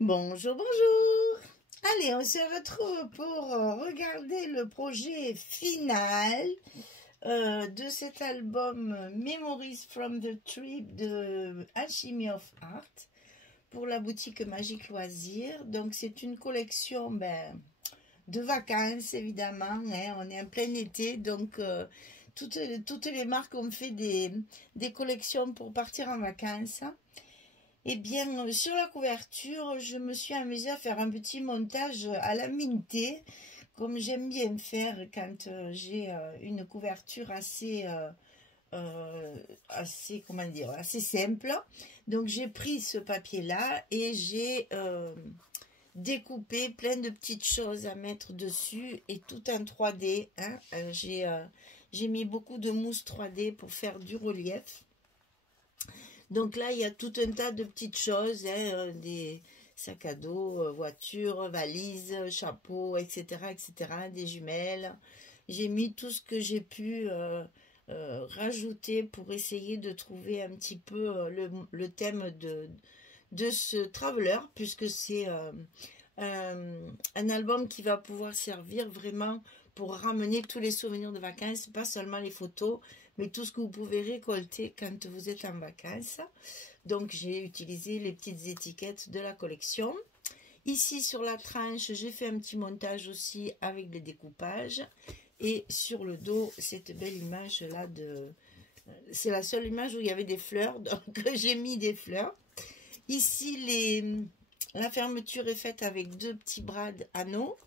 Bonjour, bonjour. Allez, on se retrouve pour regarder le projet final de cet album Memories from the Trip de Alchemy of Art pour la boutique Magique Loisirs. Donc c'est une collection de vacances évidemment, hein. On est en plein été, donc toutes les marques ont fait des collections pour partir en vacances. Eh bien, sur la couverture, je me suis amusée à faire un petit montage à la Minté, comme j'aime bien faire quand j'ai une couverture comment dire, assez simple. Donc, j'ai pris ce papier-là et j'ai découpé plein de petites choses à mettre dessus et tout en 3D, hein. J'ai mis beaucoup de mousse 3D pour faire du relief. Donc là, il y a tout un tas de petites choses, hein, des sacs à dos, voitures, valises, chapeaux, etc., etc., des jumelles. J'ai mis tout ce que j'ai pu rajouter pour essayer de trouver un petit peu le thème de ce traveler, puisque c'est un album qui va pouvoir servir vraiment pour ramener tous les souvenirs de vacances, pas seulement les photos, mais tout ce que vous pouvez récolter quand vous êtes en vacances. Donc j'ai utilisé les petites étiquettes de la collection. Ici sur la tranche, j'ai fait un petit montage aussi avec les découpages. Et sur le dos, cette belle image là c'est la seule image où il y avait des fleurs, donc j'ai mis des fleurs. Ici, la fermeture est faite avec deux petits bras d'anneaux,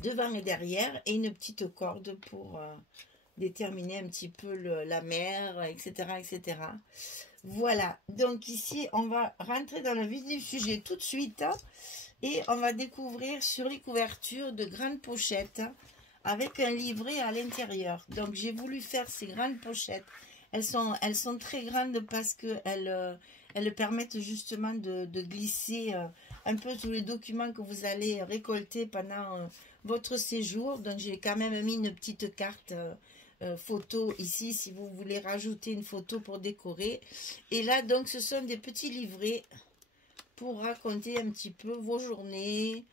devant et derrière, et une petite corde pour déterminer un petit peu la mer, etc., etc. Voilà, donc ici, on va rentrer dans le vif du sujet tout de suite, et on va découvrir sur les couvertures de grandes pochettes, avec un livret à l'intérieur. Donc j'ai voulu faire ces grandes pochettes. Elles sont très grandes parce qu'elles permettent justement de glisser un peu tous les documents que vous allez récolter pendant votre séjour. Donc j'ai quand même mis une petite carte photo ici si vous voulez rajouter une photo pour décorer. Et là donc ce sont des petits livrets pour raconter un petit peu vos journées,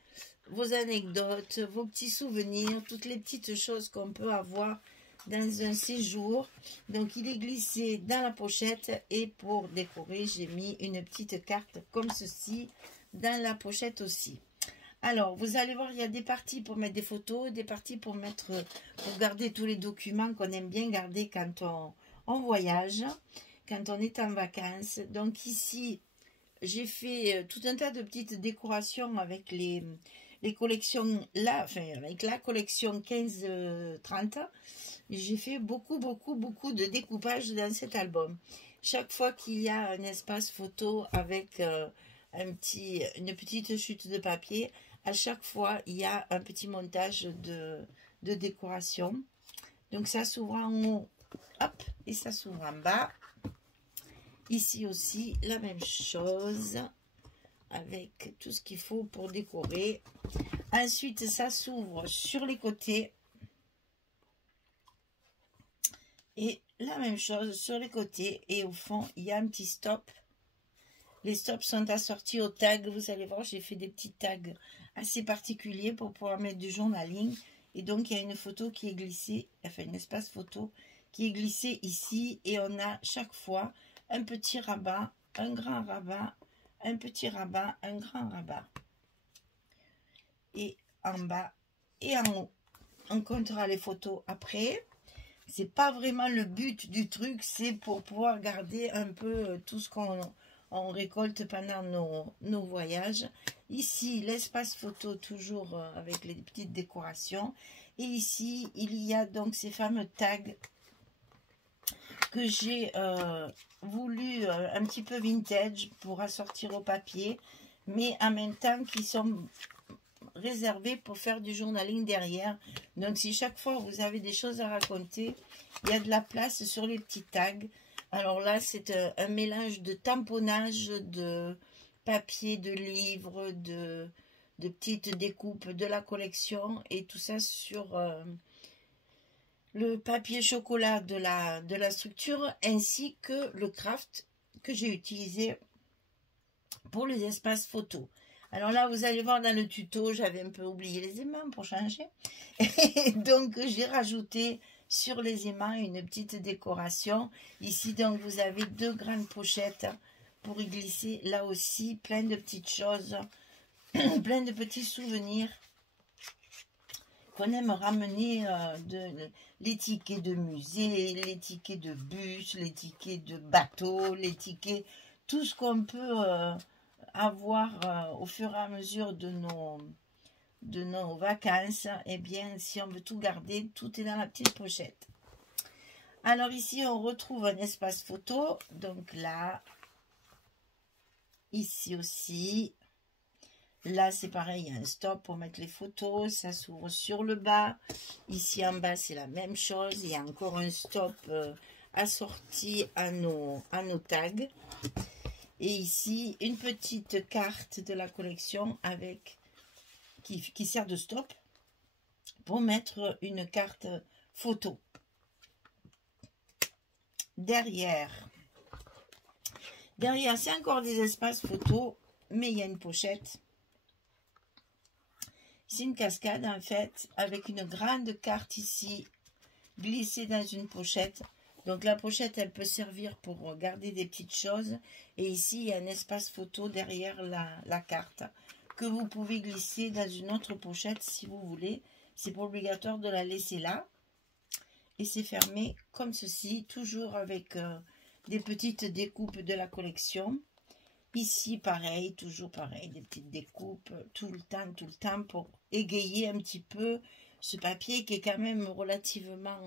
vos anecdotes, vos petits souvenirs, toutes les petites choses qu'on peut avoir dans un séjour. Donc il est glissé dans la pochette et pour décorer j'ai mis une petite carte comme ceci dans la pochette aussi. Alors vous allez voir, il y a des parties pour mettre des photos, des parties pour garder tous les documents qu'on aime bien garder quand on voyage, quand on est en vacances. Donc ici j'ai fait tout un tas de petites décorations avec les collections là, enfin avec la collection 15-30. J'ai fait beaucoup de découpage dans cet album. Chaque fois qu'il y a un espace photo avec une petite chute de papier, à chaque fois il y a un petit montage de décoration. Donc ça s'ouvre en haut, hop, et ça s'ouvre en bas. Ici aussi la même chose, avec tout ce qu'il faut pour décorer. Ensuite ça s'ouvre sur les côtés et la même chose sur les côtés, et au fond il y a un petit stop. Les stops sont assortis aux tags. Vous allez voir, j'ai fait des petits tags assez particuliers pour pouvoir mettre du journaling. Et donc il y a une photo qui est glissée, enfin un espace photo qui est glissé ici, et on a chaque fois un petit rabat, un grand rabat, un petit rabat, un grand rabat. Et en bas et en haut, on comptera les photos après. C'est pas vraiment le but du truc, c'est pour pouvoir garder un peu tout ce qu'on récolte pendant nos voyages. Ici, l'espace photo, toujours avec les petites décorations. Et ici, il y a donc ces fameux tags que j'ai voulu un petit peu vintage pour assortir au papier, mais en même temps qui sont réservés pour faire du journaling derrière. Donc si chaque fois vous avez des choses à raconter, il y a de la place sur les petits tags. Alors là c'est un mélange de tamponnage, de papier, de livres, de petites découpes de la collection, et tout ça sur le papier chocolat de la structure, ainsi que le craft que j'ai utilisé pour les espaces photos. Alors là, vous allez voir dans le tuto, j'avais un peu oublié les aimants pour changer. Et donc, j'ai rajouté sur les aimants une petite décoration. Ici, donc, vous avez 2 grandes pochettes pour y glisser là aussi plein de petites choses, plein de petits souvenirs qu'on aime ramener, les tickets de musée, les tickets de bus, les tickets de bateau, les tickets, tout ce qu'on peut avoir au fur et à mesure de nos vacances. Eh bien, si on veut tout garder, tout est dans la petite pochette. Alors ici, on retrouve un espace photo. Donc là, ici aussi. Là, c'est pareil, il y a un stop pour mettre les photos. Ça s'ouvre sur le bas. Ici, en bas, c'est la même chose. Il y a encore un stop assorti à nos tags. Et ici, une petite carte de la collection avec qui sert de stop pour mettre une carte photo. Derrière, c'est encore des espaces photos, mais il y a une pochette. C'est une cascade en fait, avec une grande carte ici, glissée dans une pochette. Donc la pochette, elle peut servir pour garder des petites choses. Et ici, il y a un espace photo derrière la carte, que vous pouvez glisser dans une autre pochette si vous voulez. C'est pas obligatoire de la laisser là. Et c'est fermé comme ceci, toujours avec des petites découpes de la collection. Ici, pareil, toujours pareil, des petites découpes tout le temps pour égayer un petit peu ce papier qui est quand même relativement,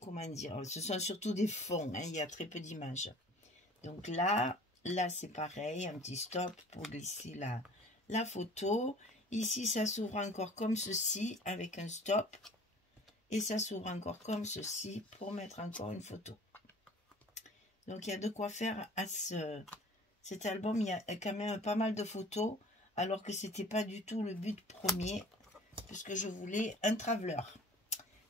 comment dire, ce sont surtout des fonds, hein, il y a très peu d'images. Donc là c'est pareil, un petit stop pour glisser la photo. Ici, ça s'ouvre encore comme ceci avec un stop. Et ça s'ouvre encore comme ceci pour mettre encore une photo. Donc, il y a de quoi faire à cet album. Il y a quand même pas mal de photos, alors que ce n'était pas du tout le but premier, puisque je voulais un traveler.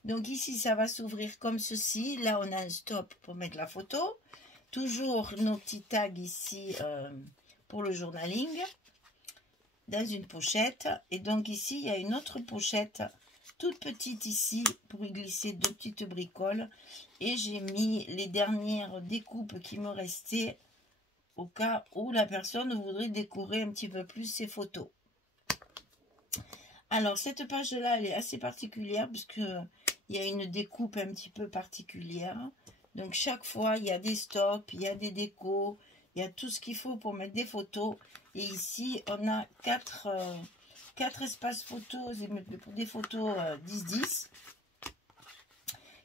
Donc, ici, ça va s'ouvrir comme ceci. Là, on a un stop pour mettre la photo. Toujours nos petits tags ici pour le journaling, dans une pochette. Et donc, ici, il y a une autre pochette toute petite ici pour y glisser 2 petites bricoles, et j'ai mis les dernières découpes qui me restaient au cas où la personne voudrait décorer un petit peu plus ses photos. Alors cette page là, elle est assez particulière puisque il y a une découpe un petit peu particulière. Donc chaque fois il y a des stops, il y a des décos, il y a tout ce qu'il faut pour mettre des photos. Et ici on a 4 espaces photos, des photos 10-10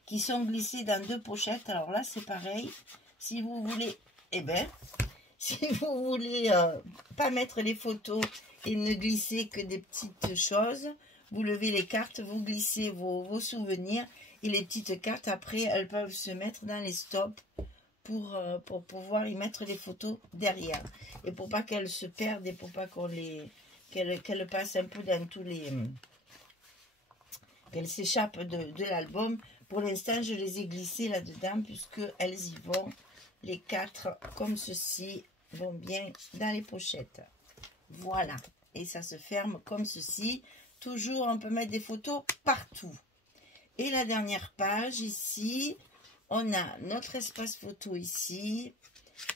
qui sont glissés dans 2 pochettes. Alors là c'est pareil, si vous voulez, si vous voulez pas mettre les photos et ne glisser que des petites choses, vous levez les cartes, vous glissez vos souvenirs, et les petites cartes après elles peuvent se mettre dans les stops pour pouvoir y mettre les photos derrière, et pour pas qu'elles se perdent et pour pas qu'elle passe un peu dans tous les... qu'elle s'échappe de l'album. Pour l'instant, je les ai glissées là-dedans puisqu'elles y vont. Les 4, comme ceci, vont bien dans les pochettes. Voilà. Et ça se ferme comme ceci. Toujours, on peut mettre des photos partout. Et la dernière page, ici, on a notre espace photo ici.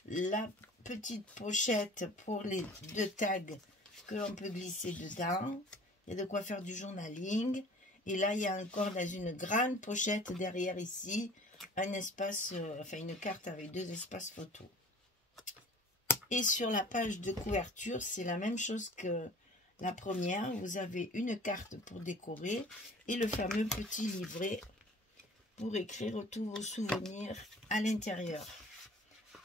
La petite pochette pour les 2 tags que l'on peut glisser dedans. Il y a de quoi faire du journaling. Et là, il y a encore dans une grande pochette derrière ici, un espace, une carte avec 2 espaces photos. Et sur la page de couverture, c'est la même chose que la première. Vous avez une carte pour décorer et le fameux petit livret pour écrire tous vos souvenirs à l'intérieur.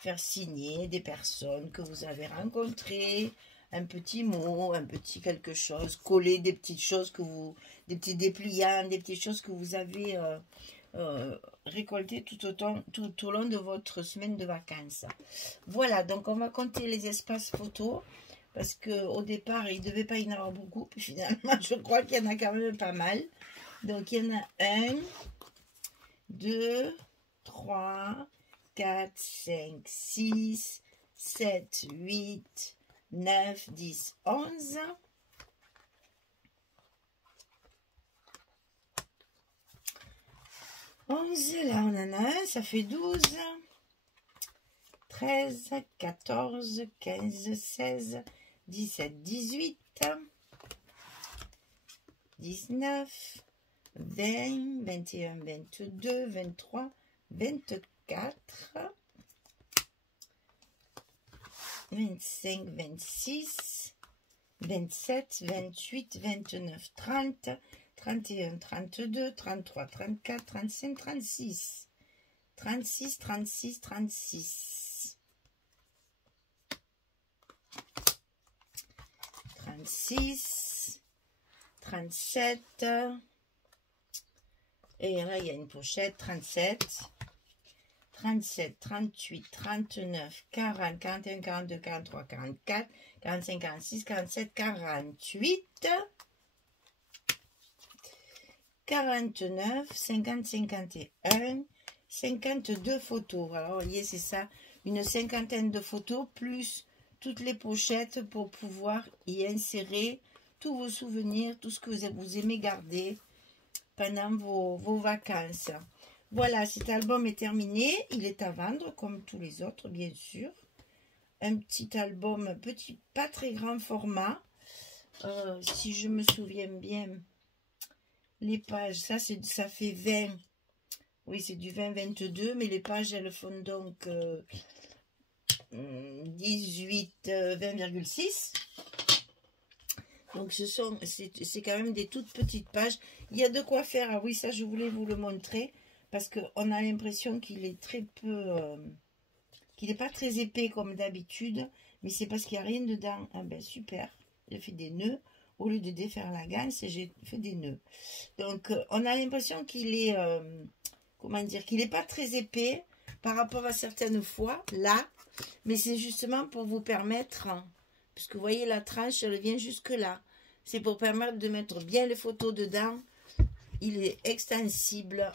Faire signer des personnes que vous avez rencontrées, un petit mot, un petit quelque chose, coller des petites choses des petits dépliants, des petites choses que vous avez récoltées tout au long de votre semaine de vacances. Voilà, donc on va compter les espaces photos, parce qu'au départ, il ne devait pas y en avoir beaucoup, puis finalement, je crois qu'il y en a quand même pas mal. Donc, il y en a 1, 2, 3, 4, 5, 6, 7, 8, 9, 10, 11. 11, là on en a un, ça fait 12, 13, 14, 15, 16, 17, 18, 19, 20, 21, 22, 23, 24, 25, 26, 27, 28, 29, 30, 31, 32, 33, 34, 35, 36, 36, 36, 36, 36, 37, et là il y a une pochette, 37, 37, 38, 39, 40, 41, 42, 43, 44, 45, 46, 47, 48, 49, 50, 51, 52 photos. Alors, vous voyez, c'est ça, une cinquantaine de photos, plus toutes les pochettes pour pouvoir y insérer tous vos souvenirs, tout ce que vous aimez garder pendant vos vacances. Voilà, cet album est terminé. Il est à vendre, comme tous les autres, bien sûr. Un petit album, petit, pas très grand format. Si je me souviens bien... Les pages, ça fait 20. Oui, c'est du 20-22, mais les pages, elles font donc 18, 20,6. Donc, c'est quand même des toutes petites pages. Il y a de quoi faire. Ah oui, ça, je voulais vous le montrer. Parce qu'on a l'impression qu'il est très peu... qu'il n'est pas très épais comme d'habitude. Mais c'est parce qu'il n'y a rien dedans. Ah ben, super. J'ai fait des nœuds. Au lieu de défaire la ganse, j'ai fait des nœuds. Donc, on a l'impression qu'il est, comment dire, qu'il n'est pas très épais par rapport à certaines fois, là. Mais c'est justement pour vous permettre, puisque vous voyez la tranche, elle vient jusque là. C'est pour permettre de mettre bien les photos dedans. Il est extensible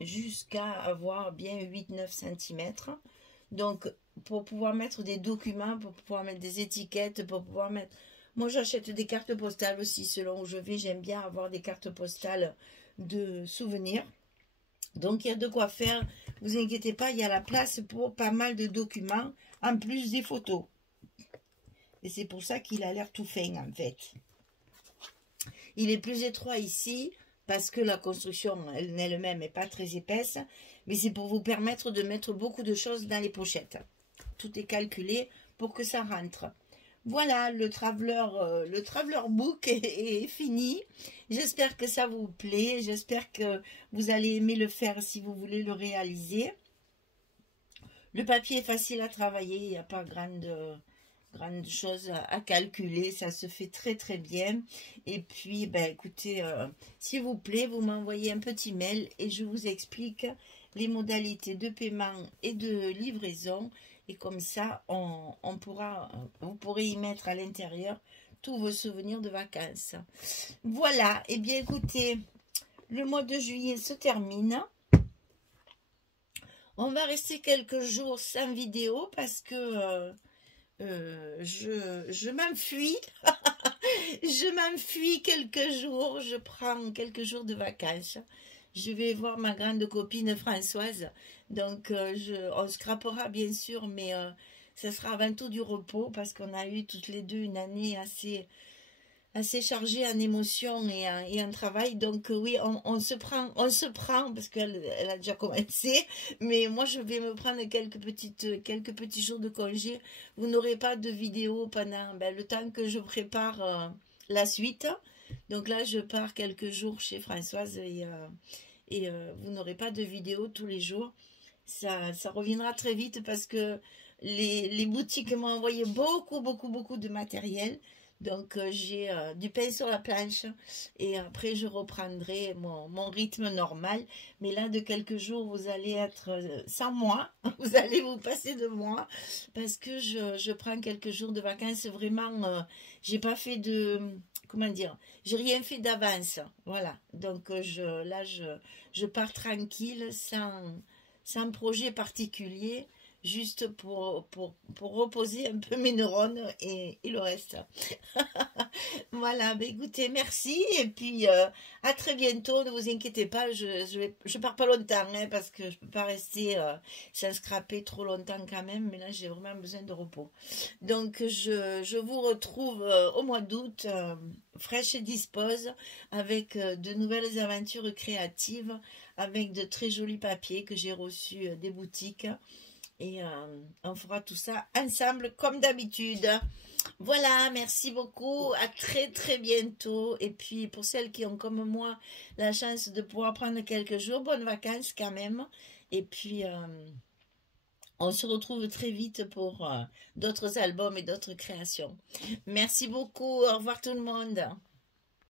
jusqu'à avoir bien 8-9 cm. Donc, pour pouvoir mettre des documents, pour pouvoir mettre des étiquettes, pour pouvoir mettre... Moi, j'achète des cartes postales aussi, selon où je vais. J'aime bien avoir des cartes postales de souvenirs. Donc, il y a de quoi faire. Vous inquiétez pas, il y a la place pour pas mal de documents, en plus des photos. Et c'est pour ça qu'il a l'air tout fin, en fait. Il est plus étroit ici, parce que la construction elle-même n'est pas très épaisse. Mais c'est pour vous permettre de mettre beaucoup de choses dans les pochettes. Tout est calculé pour que ça rentre. Voilà, le Traveler Book est fini. J'espère que ça vous plaît. J'espère que vous allez aimer le faire si vous voulez le réaliser. Le papier est facile à travailler. Il n'y a pas grande chose à calculer. Ça se fait très très bien. Et puis, ben, écoutez, s'il vous plaît, vous m'envoyez un petit mail et je vous explique les modalités de paiement et de livraison. Et comme ça, vous pourrez y mettre à l'intérieur tous vos souvenirs de vacances. Voilà, et bien écoutez, le mois de juillet se termine. On va rester quelques jours sans vidéo parce que je m'enfuis. Je m'enfuis quelques jours. Je prends quelques jours de vacances. Je vais voir ma grande copine Françoise. Donc, on scrapera bien sûr, mais ce sera avant tout du repos parce qu'on a eu toutes les deux une année assez chargée en émotions et en travail. Donc, oui, on se prend parce qu'elle a déjà commencé. Mais moi, je vais me prendre quelques petits jours de congé. Vous n'aurez pas de vidéo pendant le temps que je prépare la suite. Donc là, je pars quelques jours chez Françoise et vous n'aurez pas de vidéo tous les jours. Ça reviendra très vite parce que les boutiques m'ont envoyé beaucoup de matériel. Donc, j'ai du pain sur la planche et après, je reprendrai mon rythme normal. Mais là, de quelques jours, vous allez être sans moi. Vous allez vous passer de moi parce que je prends quelques jours de vacances. Vraiment, j'ai pas fait de... Comment dire? J'ai rien fait d'avance. Voilà. Donc, je pars tranquille, sans projet particulier. juste pour reposer un peu mes neurones et le reste. Voilà, ben écoutez, merci et puis à très bientôt. Ne vous inquiétez pas, je pars pas longtemps hein, parce que je peux pas rester sans scraper trop longtemps quand même, mais là j'ai vraiment besoin de repos. Donc je vous retrouve au mois d'août, fraîche et dispose, avec de nouvelles aventures créatives, avec de très jolis papiers que j'ai reçus des boutiques. Et on fera tout ça ensemble comme d'habitude. Voilà, merci beaucoup. À très très bientôt. Et puis pour celles qui ont comme moi la chance de pouvoir prendre quelques jours, bonnes vacances quand même. Et puis on se retrouve très vite pour d'autres albums et d'autres créations. Merci beaucoup. Au revoir tout le monde.